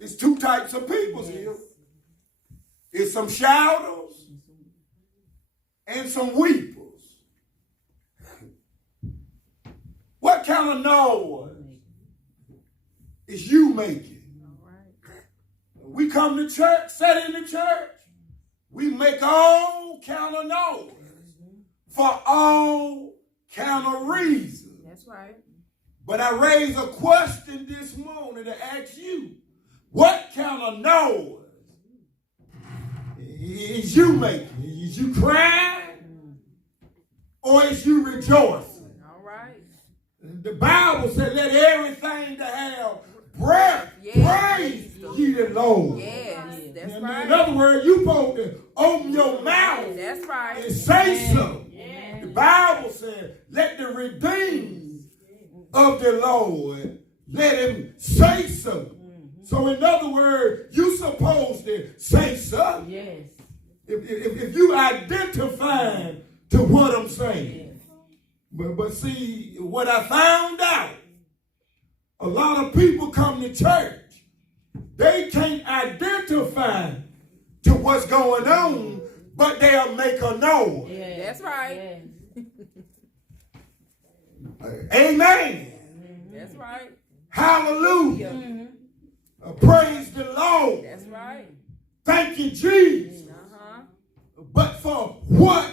It's two types of people here. It's some shouters and some weepers. What kind of noise is you making? We come to church, sit in the church, we make all kind of noise for all kind of reasons. That's right. But I raise a question this morning to ask you, what kind of noise is you making? Is you crying or is you rejoicing? All right. The Bible said, let everything that have breath praise ye the Lord. Yes, that's In right. other words, you supposed to open your mouth That's right. and say so. The Bible said, let the redeemed of the Lord, let him say so. So in other words, you supposed to say so. Yes. If you identify to what I'm saying. But see, what I found out, a lot of people come to church, they can't identify to what's going on, but they'll make a noise. Yes. That's right. Yes. Amen. That's right. Hallelujah. Praise the Lord. That's right. Thank you, Jesus. But for what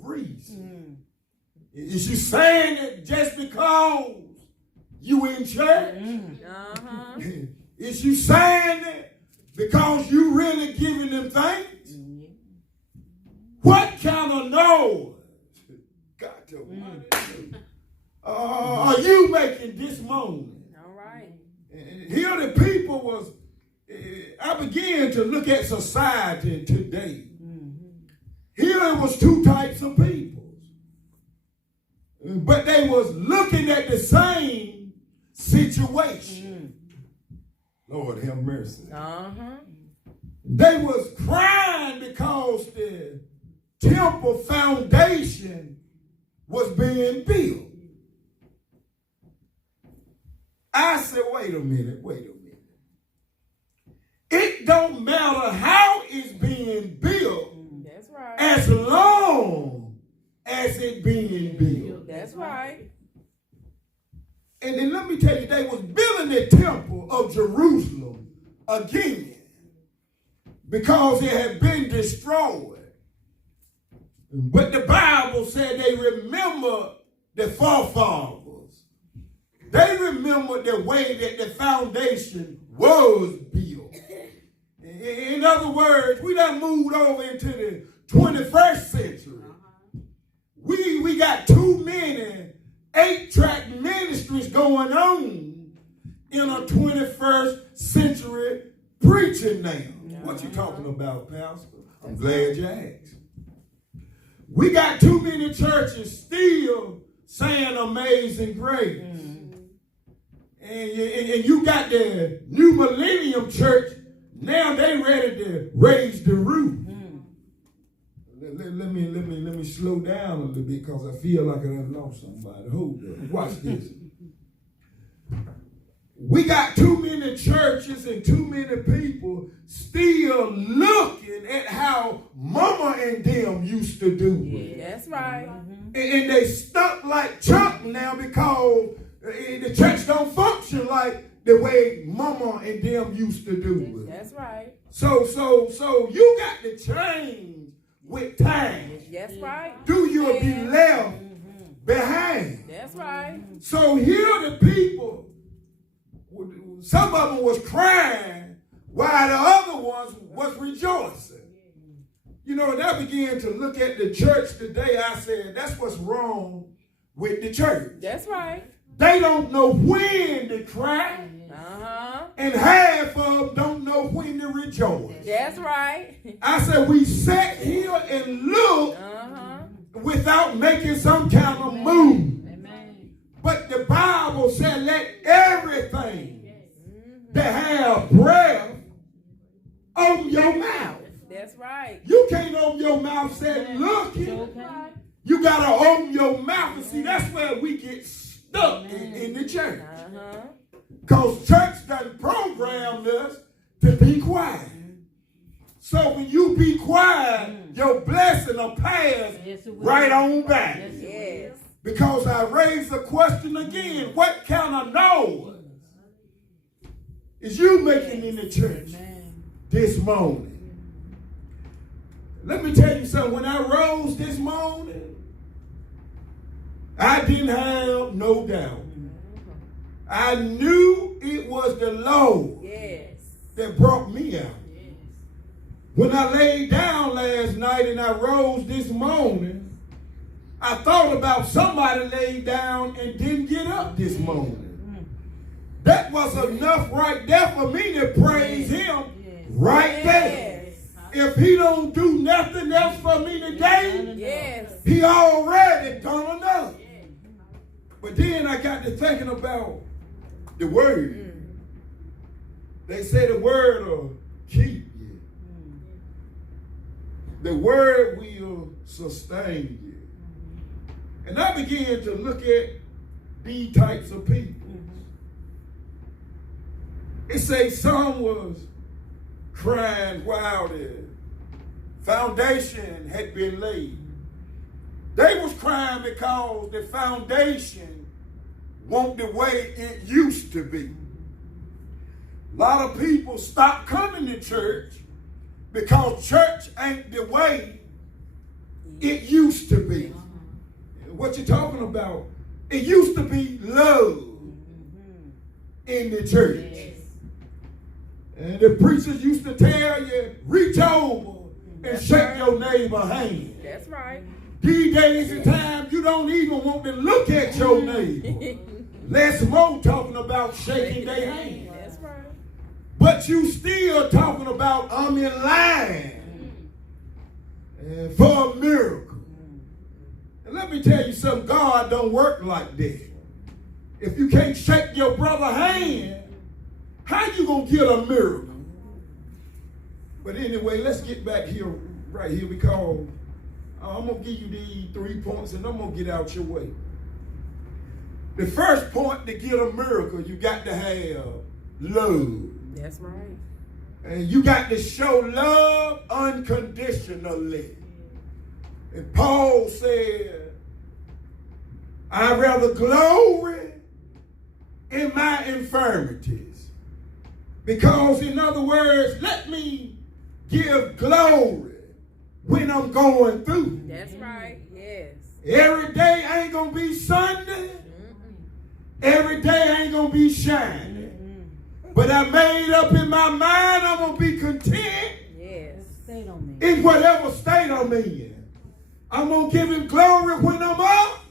reason? Is you saying it just because you in church? Is you saying it because you really giving them thanks? What kind of noise are you making this morning? All right. Here the people was, I began to look at society today. Here it was two types of people. But they was looking at the same situation. Lord have mercy. They was crying because the temple foundation was being built. I said, wait a minute. It don't matter how it's being built. That's right. As long as it being built. That's right. And then let me tell you, they was building the temple of Jerusalem again because it had been destroyed. But the Bible said they remember the forefathers. They remember the way that the foundation was built. In other words, we done moved over into the 21st century. We got too many 8-track ministries going on in a 21st century preaching now. What you talking about, Pastor? I'm glad you asked. We got too many churches still saying Amazing Grace. And you got the New Millennium Church, now they ready to raise the roof. Let me slow down a little bit because I feel like I done lost somebody. Hold up. Watch this. We got too many churches and too many people still looking at how Mama and them used to do it. That's right. And they stuck like Chuck now because the church don't function like the way Mama and them used to do it. That's right. So you got to change with time. That's right. Do you be left behind? That's right. So here the people, some of them was crying while the other ones was rejoicing. You know, and I began to look at the church today. I said, that's what's wrong with the church. That's right. They don't know when to cry, and half of them don't know when to rejoice. That's right. I said, we sat here and look without making some kind of move. But the Bible said, let everything that have breath open your mouth. That's right. You can't open your mouth saying, look. You got to open your mouth. And see, that's where we get stuck in the church. Because church done programmed us be quiet. So when you be quiet, your blessing will pass right on back. Yes. Because I raise the question again, what kind of noise is you making in the church this morning? Let me tell you something. When I rose this morning, I didn't have no doubt. I knew it was the Lord that brought me out. When I laid down last night and I rose this morning, I thought about somebody laid down and didn't get up this morning. That was enough right there for me to praise him right there. If he don't do nothing else for me today, he already done enough. But then I got to thinking about the word. They say the word will keep you. The word will sustain you. And I began to look at these types of people. It says some was crying while the foundation had been laid. They was crying because the foundation wasn't the way it used to be. A lot of people stopped coming to church because church ain't the way it used to be. What you talking about? It used to be love in the church. And the preachers used to tell you, reach over and shake your neighbor's hand. That's right. These days and times, you don't even want to look at your neighbor. Less more talking about shaking their hand. That's right. But you still talking about I'm in line for a miracle. And let me tell you something, God don't work like that. If you can't shake your brother's hand, how you gonna get a miracle? But anyway, let's get back here, right here, because I'm gonna give you these 3 points and I'm gonna get out your way. The first point, to get a miracle, you got to have love. That's right. And you got to show love unconditionally. And Paul said, I'd rather glory in my infirmities. Because, in other words, let me give glory when I'm going through. That's right. Yes. Every day ain't going to be Sunday. Every day ain't going to be shining. But I made up in my mind I'm going to be content in whatever state I'm in. I'm going to give him glory when I'm up.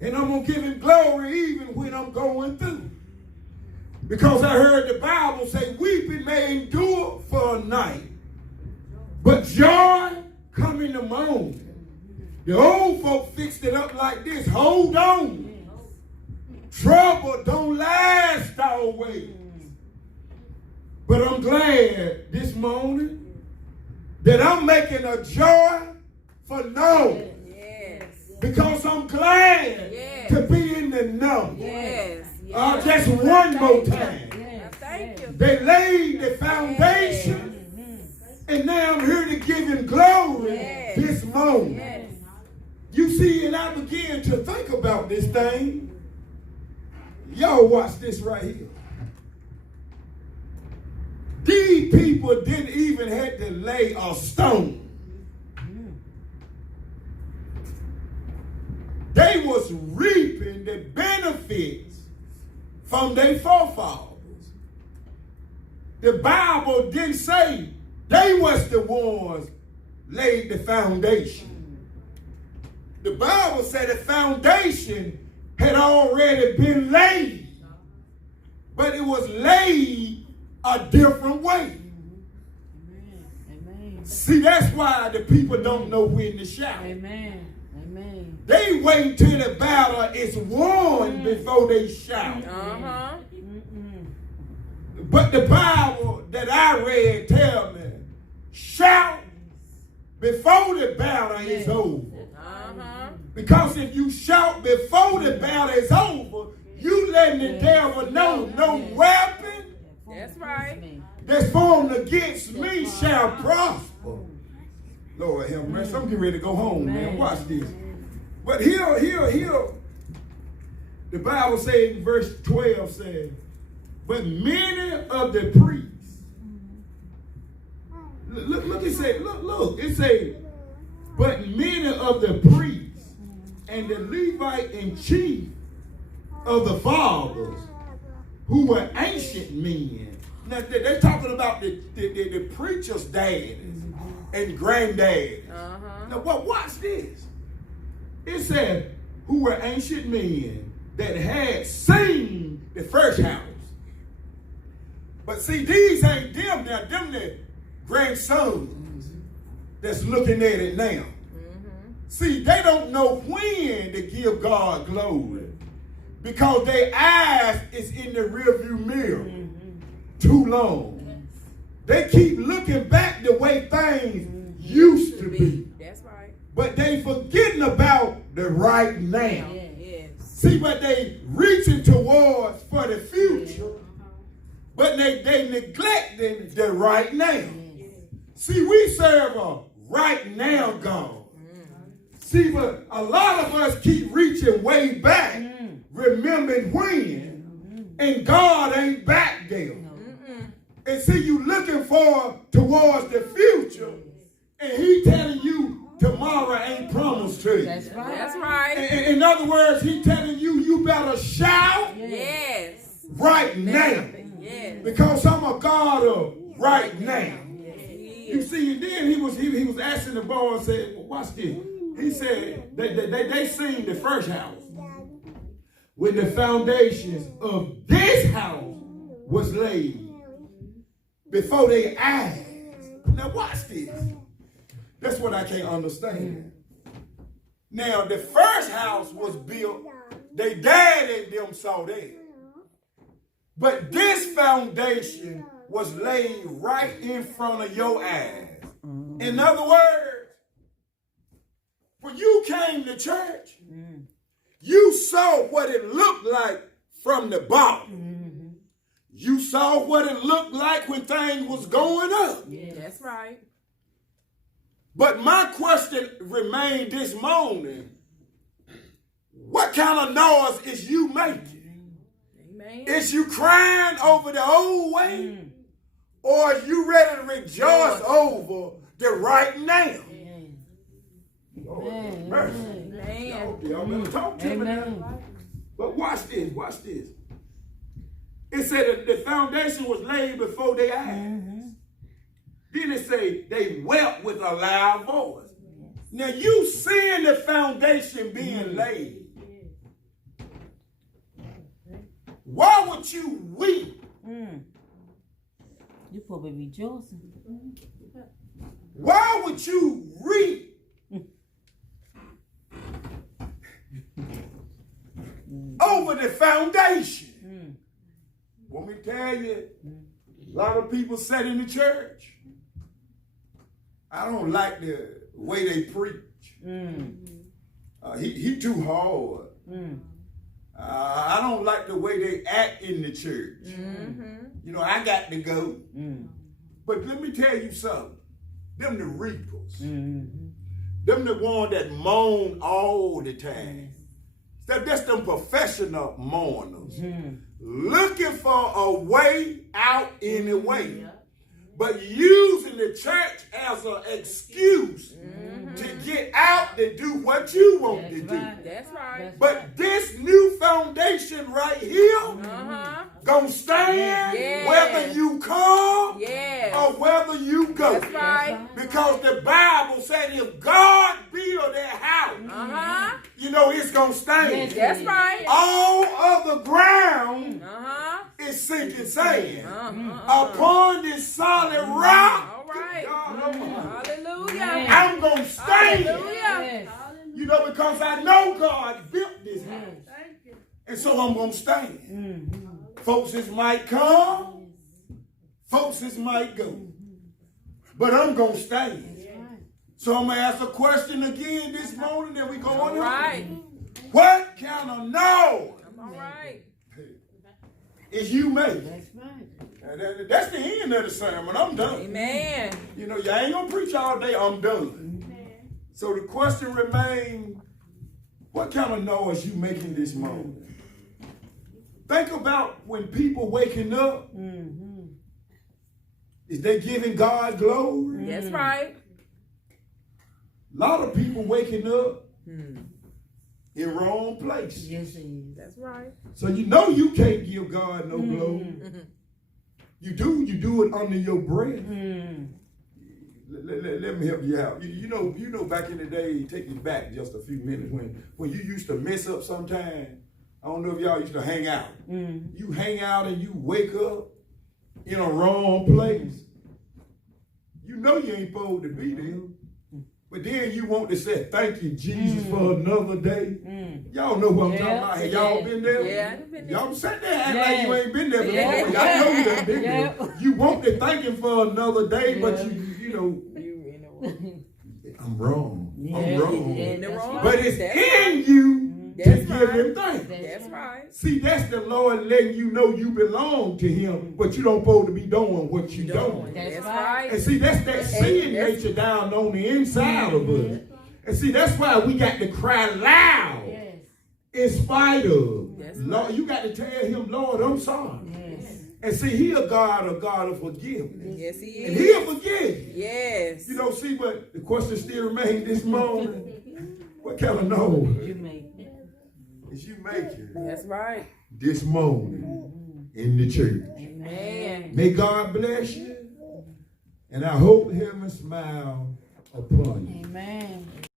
And I'm going to give him glory even when I'm going through. Because I heard the Bible say, weeping may endure for a night, but joy come in the morning. The old folk fixed it up like this. Hold on. Trouble don't last always. But I'm glad this morning that I'm making a joy for no. Yes. Because I'm glad to be in the number. Yes. Just one more time. Thank you. They laid the foundation, and now I'm here to give him glory this moment. Yes. You see, and I began to think about this thing. Y'all watch this right here. These people didn't even have to lay a stone. They was reaping the benefits from their forefathers. The Bible didn't say they was the ones laid the foundation. The Bible said the foundation had already been laid, but it was laid a different way. Amen. See, that's why the people don't know when to shout. Amen. Amen. They wait till the battle is won before they shout. Uh-huh. But the Bible that I read tell me, shout before the battle is over. Uh-huh. Because if you shout before the battle is over, you letting the devil know no weapon That's right. that's formed against me shall prosper. Lord have mercy. I'm getting ready to go home, man. Watch this. But here, the Bible says in verse 12 says, but many of the priests, look, it says, look, it says, but many of the priests and the Levite and chief of the fathers who were ancient men. Now, they're talking about the preacher's daddies and granddaddies. Now, watch this. It said, who were ancient men that had seen the first house. But see, these ain't them. Now, them the grandsons that's looking at it now. See, they don't know when to give God glory because their eyes is in the rearview mirror too long. They keep looking back the way things used to be. That's right. But they forgetting about the right now. Yes. See what they reaching towards for the future, but they neglecting the right now. See, we serve a right now God. See, but a lot of us keep reaching way back, remembering when, and God ain't back there. And see, you looking forward towards the future, and he telling you tomorrow ain't promised to you. That's right. That's right. In other words, he telling you, you better shout Yes. right now. Yes. Because I'm a God of right now. Yes, he You is. see, and then he was asking the boy and said, well, watch this. He said they seen the first house when the foundations of this house was laid before their eyes. Now watch this. That's what I can't understand. Now the first house was built, they dad and them saw that. But this foundation was laid right in front of your eyes. In other words, when you came to church, you saw what it looked like from the bottom. You saw what it looked like when things was going up. That's right. But my question remained this morning, what kind of noise is you making? Amen. Is you crying over the old way? Or are you ready to rejoice over the right now? Lord, mercy. Amen. Y'all better talk to me now. Amen. But watch this, watch this. It said that the foundation was laid before their eyes. Then it say they wept with a loud voice. Now you seeing the foundation being laid. Why would you weep? You probably rejoicing. Why would you reap? Over the foundation. Want me to tell you, a lot of people sat in the church. I don't like the way they preach. He too hard. I don't like the way they act in the church. You know, I got to go. But let me tell you something. Them the reapers. Them the one that moan all the time. That's them professional mourners. Looking for a way out anyway. But using the church as an excuse to get out and do what you want to do. That's right. But this new foundation right here gonna stand whether you come or whether you go. That's right. Because the Bible said if God build their house, you know it's gonna stand. That's right. All of the ground is sinking sand. Upon this solid rock, All right. God, Hallelujah. I'm gonna stand. Hallelujah. You know, because I know God built this house. And so I'm going to stand. Folks might come. Folks might go. But I'm going to stand. So I'm going to ask a question again this morning and we go on. All right. What kind of noise All right. is you making? That's right. That's the end of the sermon. I'm done. Amen. You know, y'all ain't gonna preach all day. I'm done. So the question remains, what kind of noise you making this morning? Think about when people waking up. Is they giving God glory? That's right. A lot of people waking up in wrong place. Yes, it is. That's right. So you know you can't give God no glory. You do it under your breath. Let me help you out. You know back in the day, take it back just a few minutes when you used to mess up sometime. I don't know if y'all used to hang out. You hang out and you wake up in a wrong place. You know you ain't supposed to be there. But then you want to say, thank you, Jesus, for another day. Y'all know what I'm talking about. Have y'all been there? Yeah, I've been there. Y'all sat there and act like you ain't been there before. But y'all know you done been there. You want to thank him for another day, but you know, I'm wrong. I'm wrong. But it's in you to give him thanks. That's right. See, that's the Lord letting you know you belong to him, but you don't supposed to be doing what you doing. That's right. And see, that's that sin nature down on the inside of us. And see, that's why we got to cry loud in spite of. Lord, you got to tell him, Lord, I'm sorry. And see, he a God of forgiveness. Yes, he is. And he'll forgive you. Yes. You know, see, but the question still remains this morning. What kind of noise is you making? That's right. This morning in the church. Amen. May God bless you. And I hope heaven smile upon you. Amen.